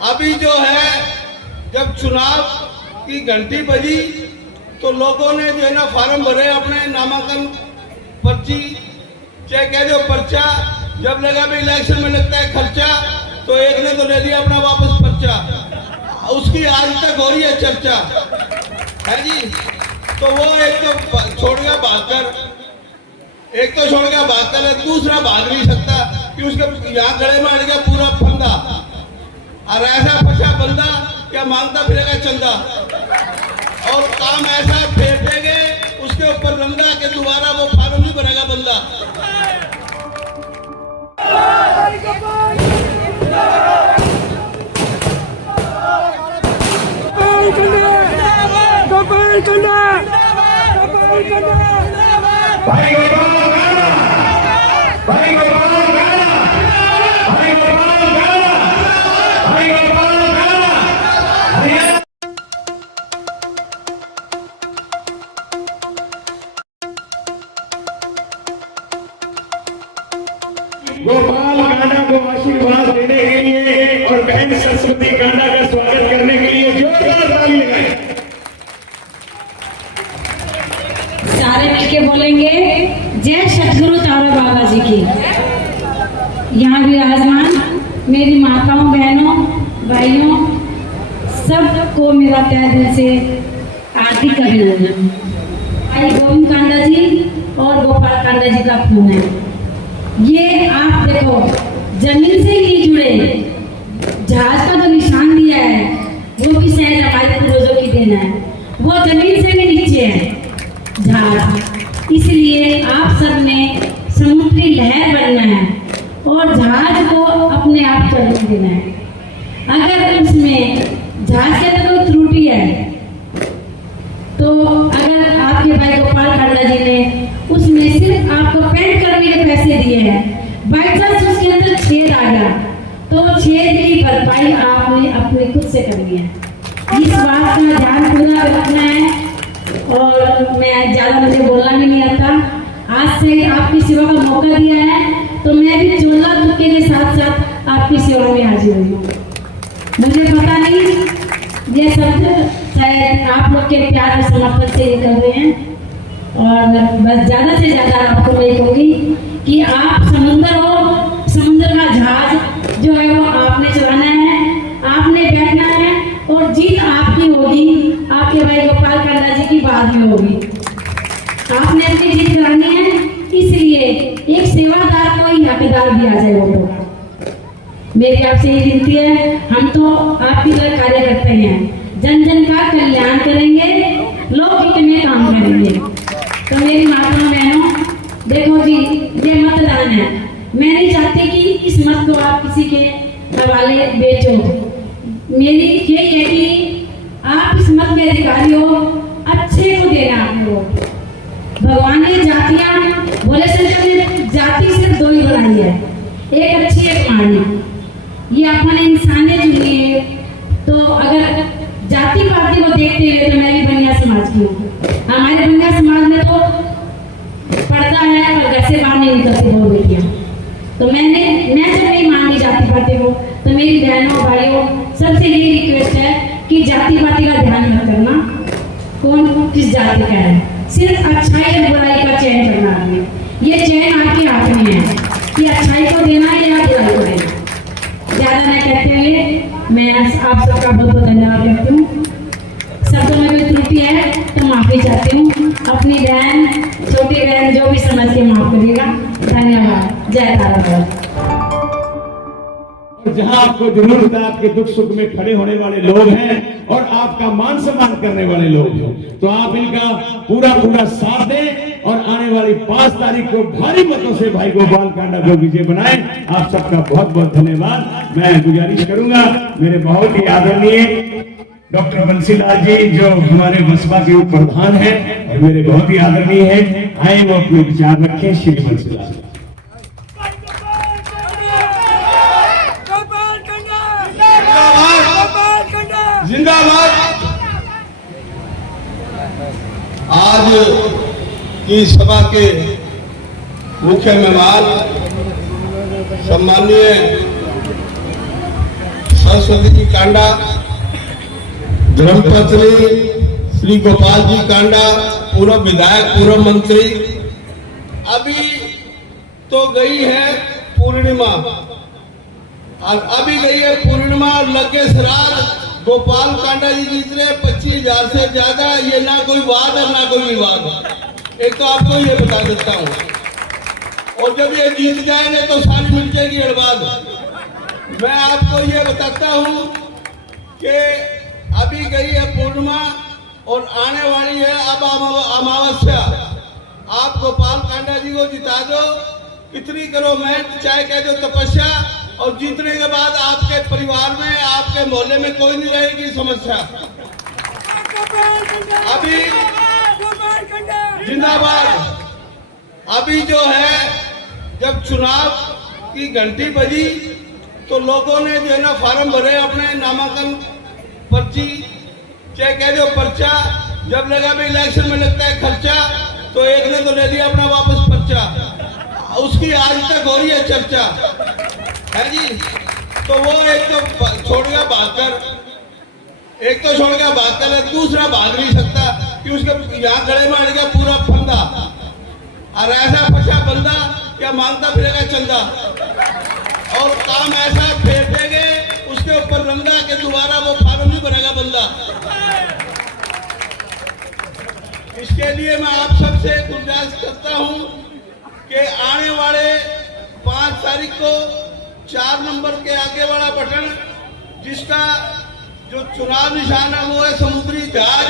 अभी जो है जब चुनाव की घंटी बजी तो लोगों ने जो है ना फार्म भरे अपने नामांकन पर्ची, चाहे कह दो पर्चा। जब लगा भी इलेक्शन में लगता है खर्चा, तो एक ने तो ले लिया अपना वापस पर्चा, उसकी आज तक हो रही है चर्चा है जी। तो वो एक तो छोड़ गया भागकर, एक तो छोड़ गया भागकर है, दूसरा भाग नहीं सकता कि उसके यहाँ गले में अड़ गया पूरा फंदा। और ऐसा फंसा बंदा क्या मांगता फिरेगा चंदा, और काम ऐसा फेर देंगे उसके ऊपर रंगा के दोबारा वो फार्म नहीं भरेगा बंदा। भाई गोपाल गाना, भाई गोपाल गाना, भाई गोपाल गाना, भाई गोपाल गाना, गोपाल कांडा को आशीर्वाद देने के लिए और बहन सरस्वती कांडा का स्वागत करने के लिए जोरदार ताली लगाएं। सारे मिलके बोलेंगे जय सतगुरु तारा बाबा जी की। यहाँ विराजमान मेरी माताओं, बहनों, भाइयों, सबको मेरा तहे दिल से हार्दिक अभिनंदन। भाई गोविंद कांडा जी और गोपाल कांडा जी का खून है। ये आप देखो जमीन से ही जुड़े, जहाज का जो निशान दिया है वो भी शायद हमारे पूर्वजों की देन है। वो जमीन से भी नीचे है जहाज, इसलिए आप सब ने समुद्री लहर बनना है और जहाज को अपने आप चलने देना है। अगर उसमें जहाज के अंदर कोई त्रुटि है तो अगर आपके भाई गोपाल कांडा जी ने उसमें सिर्फ आपको पेंट करने के पैसे दिए हैं, बाई चांस उसके अंदर छेद आ गया तो छेद की भरपाई आपने अपने खुद से करनी है। इस बात का ध्यान पूरा रखना है। और मैं ज्यादा, मुझे बोलना भी नहीं आता। आज से आपकी सेवा का मौका दिया है तो मैं भी चोला तुक्के के साथ साथ आपकी सेवा में हाजिर हुई हूँ। मुझे पता नहीं ये शब्द शायद आप लोग के प्यार और समर्पण से निकल रहे हैं, और बस ज्यादा से ज्यादा आपको मैं कहूँगी कि आप समुद्र हो, समुद्र का जहाज जो है वो आपने चलाना है, आपने बैठना है और जीत आपकी होगी। आपके भाई गोपाल कांडा जी की बाद में होगी, आपने अपनी जीत करानी है। इसलिए एक सेवादार को ही हकदार दिया जाए वोटों का। मेरी आपसे ये विनती है, हम तो आपकी तरह कार्य करते हैं, जन जन का कल्याण करेंगे, लोग हित में काम करेंगे। तो मेरी माताओं बहनों, देखो जी ये मतदान है, मैं नहीं चाहती कि इस मत को आप किसी के हवाले बेचो। मेरी यही है कि आप इस मत के अधिकारी हो, अच्छे को देना आपने वोट। भगवान ने जातियां बोले संजय ने जाति सिर्फ दो ही बनाई है, एक अच्छी एक माड़ी। ये अपने इंसानियत चुनी है। तो अगर जाति पाति को देखते हुए तो मैं भी बनिया समाज की हूँ। हमारे बनिया समाज में तो पर्दा है और घर से बाहर नहीं निकलती बहुत बेटियां। तो मैं जब नहीं मानती जाति पाति को, तो मेरी बहनों भाइयों सबसे यही रिक्वेस्ट है कि जाति पाति का ध्यान मत करना, कौन किस जाति का है, सिर्फ अच्छाई और बुराई का चयन करना आपने। ये चयन आपके हाथ में है कि अच्छाई को देना है या बुराई को देना। ज्यादा न कहते हुए मैं आप सबका बहुत बहुत धन्यवाद करती हूँ। शब्दों में कोई त्रुटि है तो माफी चाहती हूँ। अपनी बहन, छोटी बहन जो भी समझ के माफ करिएगा। धन्यवाद। जय तारा। जहां आपको जरूरत है, आपके दुख सुख में खड़े होने वाले लोग हैं और आपका मान सम्मान करने वाले लोग हैं, तो आप इनका पूरा पूरा साथ दें और आने वाली 5 तारीख को भारी मतों से भाई गोपाल कांडा को विजय बनाएं। आप सबका बहुत बहुत धन्यवाद। मैं गुजारिश करूंगा मेरे बहुत ही आदरणीय डॉक्टर बंसीलाल जी जो हमारे बसपा के उप प्रधान हैं और मेरे बहुत ही आदरणीय हैं, आए वो अपने विचार रखें। श्री बंसीलाल जिंदाबाद। आज की सभा के मुख्य मेहमान सम्माननीय सरस्वती जी कांडा, धर्मपत्नी श्री गोपाल जी कांडा, पूर्व विधायक, पूर्व मंत्री। अभी तो गई है पूर्णिमा, अभी गई है पूर्णिमा और लगे श्राद्ध। गोपाल कांडा जी जीत रहे 25,000 से ज्यादा। ये ना कोई वाद और ना कोई विवाद। एक तो आपको ये बता देता हूँ, और जब ये जीत जाएंगे तो सारी मिल जाएगी हड़बाद। मैं आपको ये बताता हूँ कि अभी गई है पूर्णिमा और आने वाली है अब अमावस्या। आप गोपाल कांडा जी को जिता दो, कितनी करो मेहनत, चाहे कह दो तपस्या, और जीतने के बाद आपके परिवार में, आपके मोहल्ले में कोई नहीं रहेगी समस्या। अभी जिंदाबाद। अभी जो है जब चुनाव की घंटी बजी तो लोगों ने जो है ना फार्म भरे अपने नामांकन पर्ची, चाहे कह दो पर्चा। जब लगा भी इलेक्शन में लगता है खर्चा, तो एक ने तो ले लिया अपना वापस पर्चा, उसकी आज तक हो रही है चर्चा, है जी। तो वो एक तो छोड़ गया भागकर, एक तो छोड़ गया भागकर है, दूसरा भाग नहीं सकता कि उसके यहाँ गले में अड़ गया पूरा फंदा। और ऐसा फंसा बंदा क्या मांगता फिरेगा चंदा, और काम ऐसा फेंकेंगे उसके ऊपर रंगा के दोबारा वो फार्म नहीं भरेगा बंदा। इसके लिए मैं आप सबसे गुजारिश करता हूं कि आने वाले 5 तारीख को 4 नंबर के आगे वाला बटन, जिसका जो चुनाव निशान है वो है समुद्री जहाज,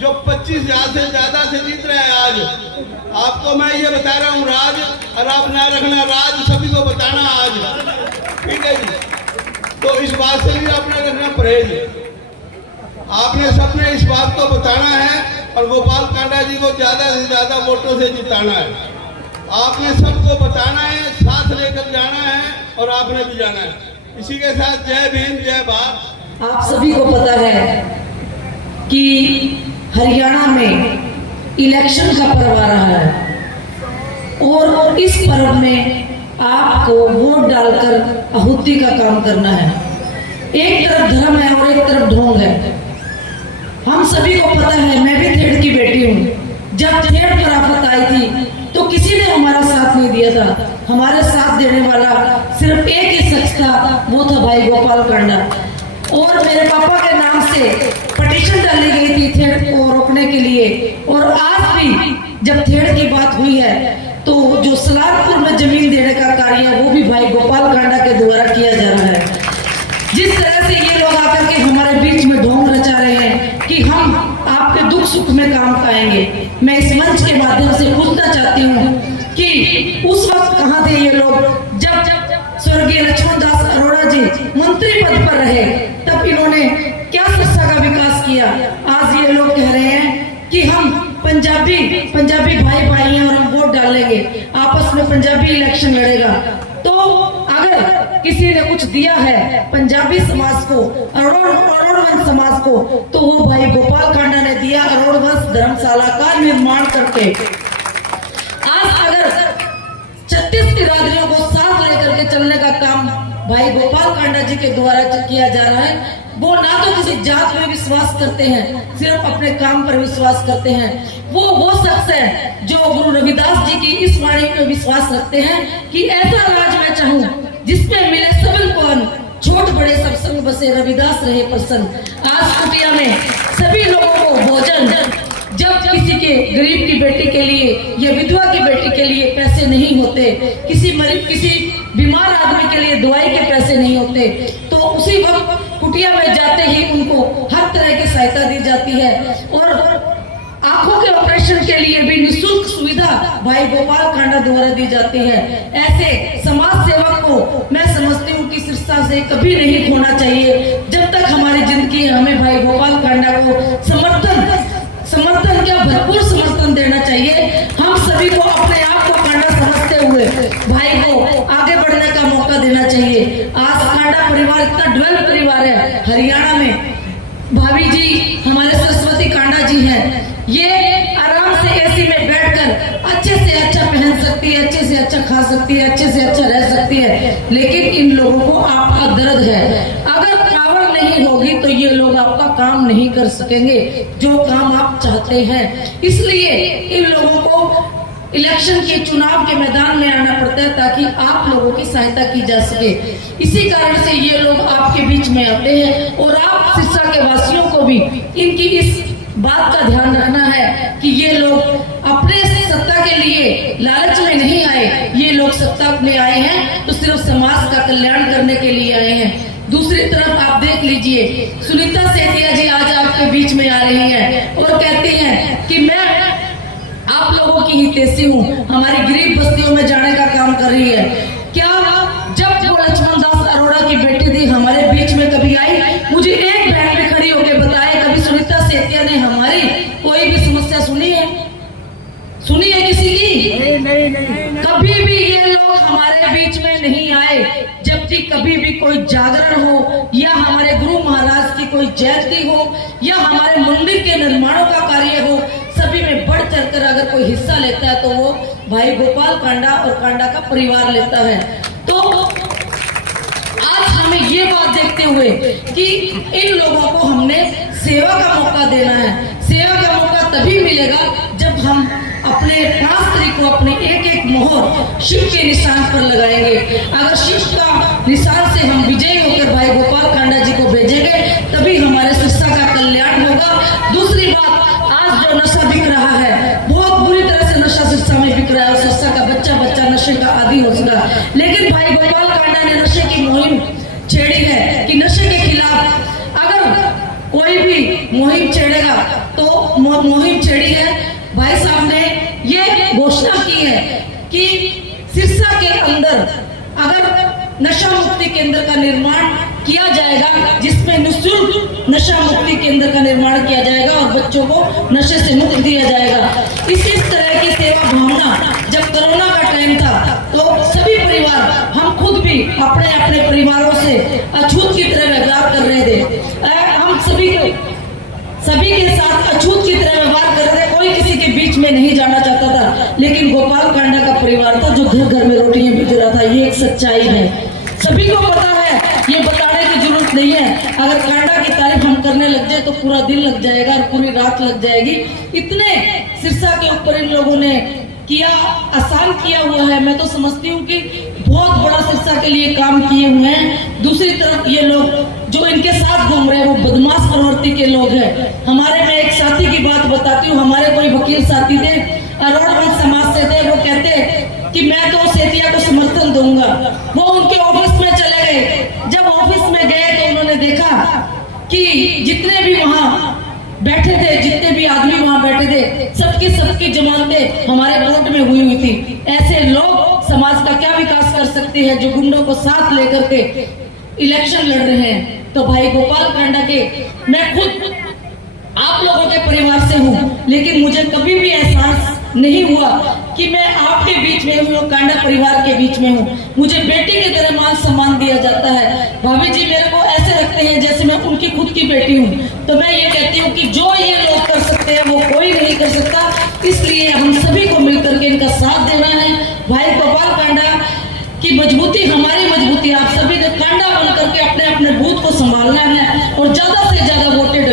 जो 25,000 से ज्यादा से जीत रहे हैं आज। आपको मैं ये बता रहा हूँ राज, और आप ना रखना राज, सभी को बताना आज, ठीक है जी। तो इस बात से भी आपने रखना परहेज, आपने सबने इस बात को बताना है और गोपाल कांडा जी को ज्यादा से ज्यादा वोटों से जिताना है। आपने सबको बताना है, साथ लेकर जाना है, और आपने भी जाना है। इसी के साथ जय भीम, जय भारत। आप सभी को पता है कि हरियाणा में इलेक्शन का पर्व आ रहा है, और इस पर्व में आपको वोट डालकर आहुति का काम करना है। एक तरफ धर्म है और एक तरफ ढोंग है। हम सभी को पता है, मैं भी थेड़ की बेटी हूँ। जब थेड़ पर आफत आई थी तो किसी ने हमारा साथ नहीं दिया था। हमारे साथ देने वाला सिर्फ एक ही शख्स था, वो था भाई गोपाल कांडा। और मेरे पापा के नाम से पटिशन डाली गई थी थेड़ को रोकने के लिए। और आज भी जब थेड़ की बात हुई है तो जो सलारपुर में जमीन देने का कार्य है वो भी भाई गोपाल कांडा के द्वारा किया जा रहा है। जिस तरह से ये लोग आकर के हमारे बीच में ढोंग रचा रहे हैं कि हम आपके दुख सुख में काम पाएंगे, मैं इस मंच के माध्यम से पूछना चाहती हूँ कि उस वक्त कहाँ थे ये लोग जब स्वर्गीय लक्ष्मण दास अरोड़ा जी मंत्री पद पर रहे, तब इन्होंने क्या शिक्षा का विकास किया। आज ये लोग कह रहे हैं कि हम पंजाबी भाई भाई हैं और हम वोट डालेंगे, आपस में पंजाबी इलेक्शन लड़ेगा। तो अगर किसी ने कुछ दिया है पंजाबी समाज को, अरोड़वंश समाज को, तो वो भाई गोपाल कांडा ने दिया। अरोड़वंश धर्मशाला का निर्माण करके आज अगर 36 बिरादरियों को साथ लेकर के चलने का काम भाई गोपाल कांडा जी के द्वारा किया जा रहा है। वो ना तो किसी जात में विश्वास करते हैं, सिर्फ अपने काम पर विश्वास करते हैं। वो शख्स है जो गुरु रविदास जी की इस वाणी में विश्वास रखते हैं कि ऐसा राज मैं चाहूं जिसमें मिले सबन पवन, छोट बड़े सब संग बसे, रविदास रहे प्रसन्न। आज कुटिया में सभी लोगों को भोजन, जब किसी के गरीब की बेटी के लिए या विधवा की बेटी के लिए पैसे नहीं होते, किसी बीमार आदमी के लिए दवाई के पैसे नहीं होते, तो उसी वक्त कुटिया में जाते ही उनको हर तरह की सहायता दी जाती है। और आंखों के ऑपरेशन के लिए भी निःशुल्क सुविधा भाई गोपाल कांडा द्वारा दी जाती है। ऐसे समाज सेवक को मैं समझती हूँ कि शिक्षा से कभी नहीं खोना चाहिए। जब तक हमारी जिंदगी है, हमें भाई गोपाल कांडा को समर्थन क्या भरपूर समर्थन देना चाहिए। हम सभी को अपने आप को कांडा समझते हुए भाई को आगे बढ़ने का मौका देना चाहिए। आज कांडा परिवार इतना डेवलप परिवार है हरियाणा में। भाभी जी हमारे सरस्वती कांडा जी हैं, ये आराम से एसी में बैठकर अच्छे से अच्छा पहन सकती है, अच्छे से अच्छा खा सकती है, अच्छे से अच्छा रह सकती है, लेकिन इन लोगों को आपका दर्द है। अगर नहीं होगी तो ये लोग आपका काम नहीं कर सकेंगे जो काम आप चाहते हैं। इसलिए इन लोगों को इलेक्शन के चुनाव के मैदान में आना पड़ता है ताकि आप लोगों की सहायता की जा सके। इसी कारण से ये लोग आपके बीच में आते हैं और आप सिरसा के वासियों को भी इनकी इस बात का ध्यान रखना है कि ये लोग अपने सत्ता के लिए लालच में नहीं आए, ये लोग सत्ता में आए हैं तो सिर्फ समाज का कल्याण करने के लिए आए हैं। दूसरी तरफ आप देख लीजिए, सुनीता सेठिया जी आज आपके बीच में आ रही हैं और कहती हैं कि मैं आप लोगों की हितैषी हूँ, हमारी गरीब बस्तियों में जाने का काम कर रही है। क्या जब वो लक्ष्मण दास अरोड़ा की बेटी थी हमारे बीच में कभी आई? मुझे एक बहन भी खड़ी होकर बताए कभी सुनीता सेठिया ने हमारी कोई भी समस्या सुनी है? सुनी है किसी की? नहीं। कभी भी ये लोग हमारे बीच में नहीं आए। जबकि कभी भी कोई जागरण हो या हमारे गुरु महाराज की कोई जयंती हो या हमारे मंदिर के निर्माणों का कार्य हो, सभी में बढ़ चढ़कर अगर कोई हिस्सा लेता है तो वो भाई गोपाल कांडा और कांडा का परिवार लेता है। तो आज हमें ये बात देखते हुए कि इन लोगों को हमने सेवा का मौका देना है। सेवा का मौका तभी मिलेगा जब हम अपने 5 तारीख को अपने एक एक मोहर शिव के निशान पर लगाएंगे। अगर शिव का निशान से हम विजयी होकर भाई गोपाल कांडा जी को भेजेंगे तभी हमारे सिरसा का कल्याण होगा। दूसरी बात, आज जो नशा बिक रहा है, बहुत बुरी तरह से नशा सिरसा में बिक रहा है और सिरसा का बच्चा बच्चा नशे का आदी हो चुका। लेकिन भाई गोपाल कांडा ने नशे की मुहिम छेड़ी है कि नशे के खिलाफ अगर कोई भी मुहिम छेड़ेगा तो मुहिम छेड़ी है। भाई साहब ने ये घोषणा की है कि सिरसा के अंदर अगर नशा मुक्ति केंद्र का निर्माण किया जाएगा जिसमें निःशुल्क नशा मुक्ति केंद्र का निर्माण किया जाएगा और बच्चों को नशे से मुक्त दिया जाएगा। इस तरह की सेवा भावना जब कोरोना का टाइम था तो सभी परिवार, हम खुद भी अपने अपने परिवारों से अछूत की तरह व्यवहार कर रहे थे। हम सभी के साथ अछूत की तरह व्यवहार कर रहे थे, कोई किसी के बीच में नहीं जाना चाहता था। लेकिन गोपाल कांडा का परिवार था जो घर घर में रोटियां बेच रहा था। ये एक सच्चाई है, सभी को पता है, ये बताने की जरूरत नहीं है। अगर कांडा की तारीफ हम करने लग जाए तो पूरा दिन लग जाएगा और पूरी रात लग जाएगी। इतने सिरसा के ऊपर इन लोगों ने किया, आसान किया हुआ है। मैं तो समझती हूँ कि बहुत बड़ा सिरसा के लिए काम किए हुए हैं। दूसरी तरफ ये लोग जो इनके साथ घूम रहे हैं वो बदमाश प्रवृत्ति के लोग हैं। हमारे, मैं एक साथी की बात बताती हूँ, हमारे कोई वकील साथी थे, अरोड़वंश समाज से थे। वो कहते कि मैं तो सेठिया को समर्थन दूंगा। वो उनके ऑफिस में चले गए। जब ऑफिस में गए तो उन्होंने देखा कि जितने भी वहां बैठे थे, जितने भी आदमी वहां बैठे थे, सबकी जमानतें हमारे कोर्ट में हुई थी। ऐसे लोग समाज का क्या विकास कर सकते हैं जो गुंडों को साथ लेकर के इलेक्शन लड़ रहे हैं। तो भाई गोपाल कांडा के, मैं खुद आप लोगों के परिवार से हूँ, लेकिन मुझे कभी भी एहसास नहीं हुआ कि मैं आपके बीच में हूँ, कांडा परिवार के बीच में हूँ। मुझे बेटी की तरह मान सम्मान दिया जाता है। भाभी जी मेरे को ऐसे रखते हैं जैसे मैं उनकी खुद की बेटी हूँ। तो मैं ये कहती हूँ कि जो ये लोग कर सकते हैं वो कोई नहीं कर सकता। इसलिए हम सभी को मिलकर के इनका साथ देना है। भाई गोपाल कांडा की मजबूती हमारी मजबूती, आप सभी ने कांडा बन करके अपने अपने बूथ को संभालना है और ज्यादा से ज्यादा वोटें